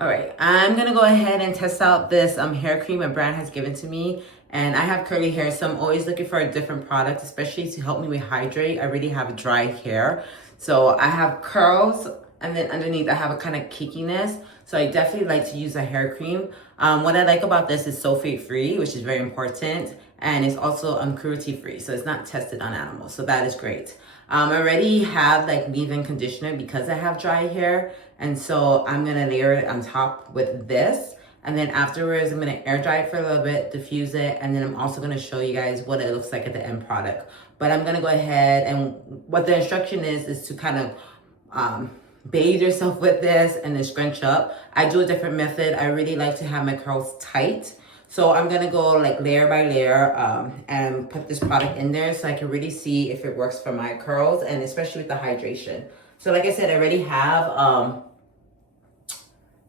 All right, I'm gonna go ahead and test out this hair cream a brand has given to me. And I have curly hair, so I'm always looking for a different product, especially to help me with hydrate. I really have dry hair. So I have curls, and then underneath I have a kind of kinkiness. So I definitely like to use a hair cream. What I like about this is sulfate free, which is very important. And it's also cruelty free, so it's not tested on animals. So that is great. I already have like leave-in conditioner because I have dry hair. And so I'm gonna layer it on top with this. And then afterwards, I'm gonna air dry it for a little bit, diffuse it, and then I'm also gonna show you guys what it looks like at the end product. But I'm gonna go ahead, and what the instruction is to kind of bathe yourself with this and then scrunch up. I do a different method. I really like to have my curls tight. So I'm gonna go like layer by layer and put this product in there so I can really see if it works for my curls, and especially with the hydration. So like I said, I already have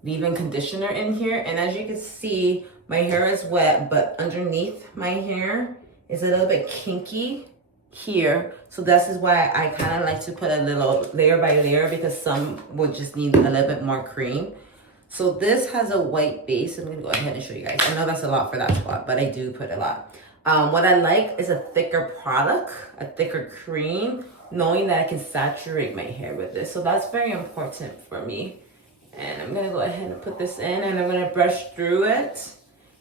leave-in conditioner in here, and as you can see, my hair is wet, but underneath my hair is a little bit kinky here. So this is why I kind of like to put a little layer by layer, because some will just need a little bit more cream. So this has a white base. I'm gonna go ahead and show you guys. I know that's a lot for that spot, but I do put a lot. What I like is a thicker product, a thicker cream, knowing that I can saturate my hair with this. So that's very important for me. And I'm gonna go ahead and put this in, and I'm gonna brush through it.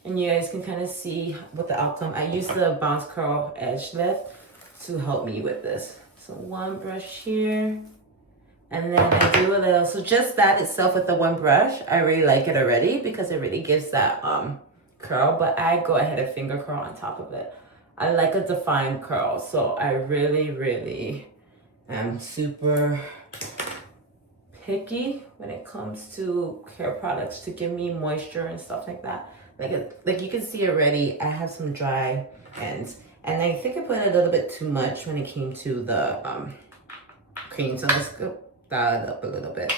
And you guys can kind of see what the outcome. I use the Bounce Curl Edge Lift to help me with this. So one brush here. And then I do a little, so just that itself with the one brush, I really like it already because it really gives that curl, but I go ahead and finger curl on top of it. I like a defined curl, so I really am super picky when it comes to hair products to give me moisture and stuff like that. Like you can see already, I have some dry ends, and I think I put a little bit too much when it came to the cream, so let's go dial it up a little bit.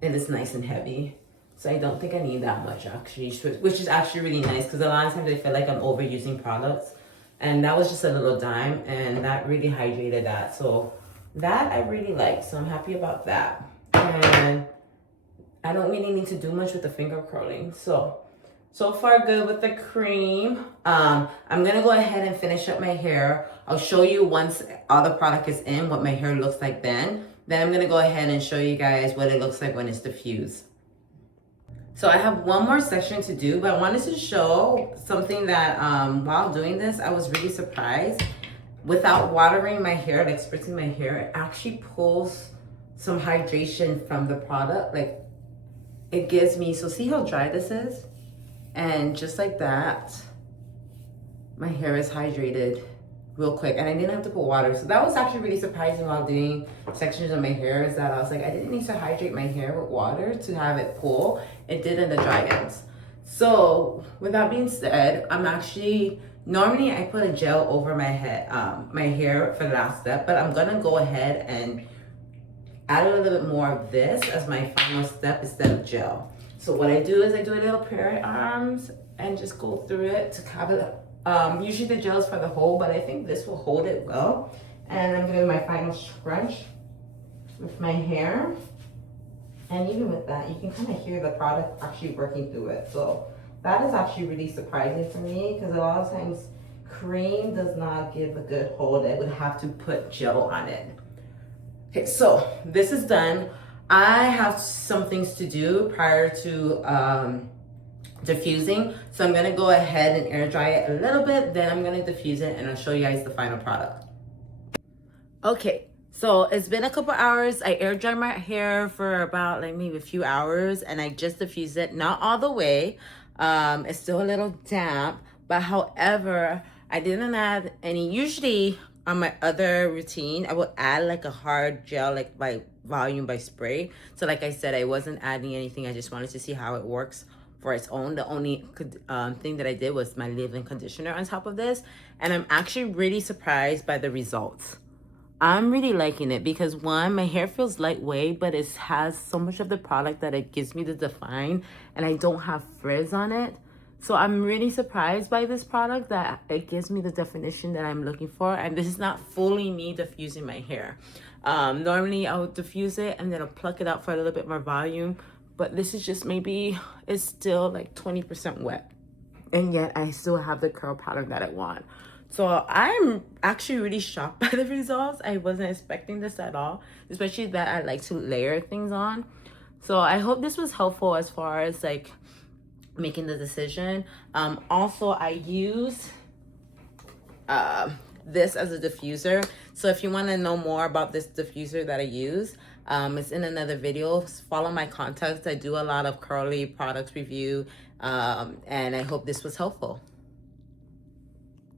And it's nice and heavy, so I don't think I need that much actually, which is actually really nice because a lot of times I feel like I'm overusing products, and that was just a little dime, and that really hydrated that. So that I really like, so I'm happy about that. And I don't really need to do much with the finger curling. So far good with the cream. I'm gonna go ahead and finish up my hair. I'll show you once all the product is in what my hair looks like then. Then I'm gonna go ahead and show you guys what it looks like when it's diffused. So I have one more section to do, but I wanted to show something that while doing this, I was really surprised. Without watering my hair, like spritzing my hair, it actually pulls some hydration from the product. Like it gives me, so see how dry this is? And just like that, my hair is hydrated real quick, and I didn't have to put water. So that was actually really surprising while doing sections of my hair, is that I was like, I didn't need to hydrate my hair with water to have it pull. It did in the dry ends. So with that being said, I'm actually, normally I put a gel over my head, my hair for the last step, but I'm gonna go ahead and add a little bit more of this as my final step instead of gel. So what I do is I do a little prayer arms and just go through it to cover it. Usually the gel is for the whole, but I think this will hold it well. And I'm doing my final scrunch with my hair. And even with that, you can kind of hear the product actually working through it. So that is actually really surprising for me, because a lot of times cream does not give a good hold. I would have to put gel on it. Okay, so this is done. I have some things to do prior to diffusing. So I'm gonna go ahead and air dry it a little bit, then I'm gonna diffuse it, and I'll show you guys the final product. Okay, so it's been a couple hours. I air dried my hair for about like maybe a few hours, and I just diffused it, not all the way. It's still a little damp, but however, I didn't add any. Usually on my other routine, I would add like a hard gel, like by volume by spray. So like I said, I wasn't adding anything. I just wanted to see how it works for its own. The only thing that I did was my leave-in conditioner on top of this, and I'm actually really surprised by the results. I'm really liking it because one, my hair feels lightweight, but it has so much of the product that it gives me the define, and I don't have frizz on it. So I'm really surprised by this product, that it gives me the definition that I'm looking for. And this is not fully me diffusing my hair. Normally I would diffuse it and then I'll pluck it out for a little bit more volume. but this is just maybe, it's still like 20% wet. And yet I still have the curl pattern that I want. So I'm actually really shocked by the results. I wasn't expecting this at all, especially that I like to layer things on. So I hope this was helpful as far as like making the decision. Also, I use this as a diffuser. So if you want to know more about this diffuser that I use, it's in another video. Follow my contacts. I do a lot of curly products review, and I hope this was helpful.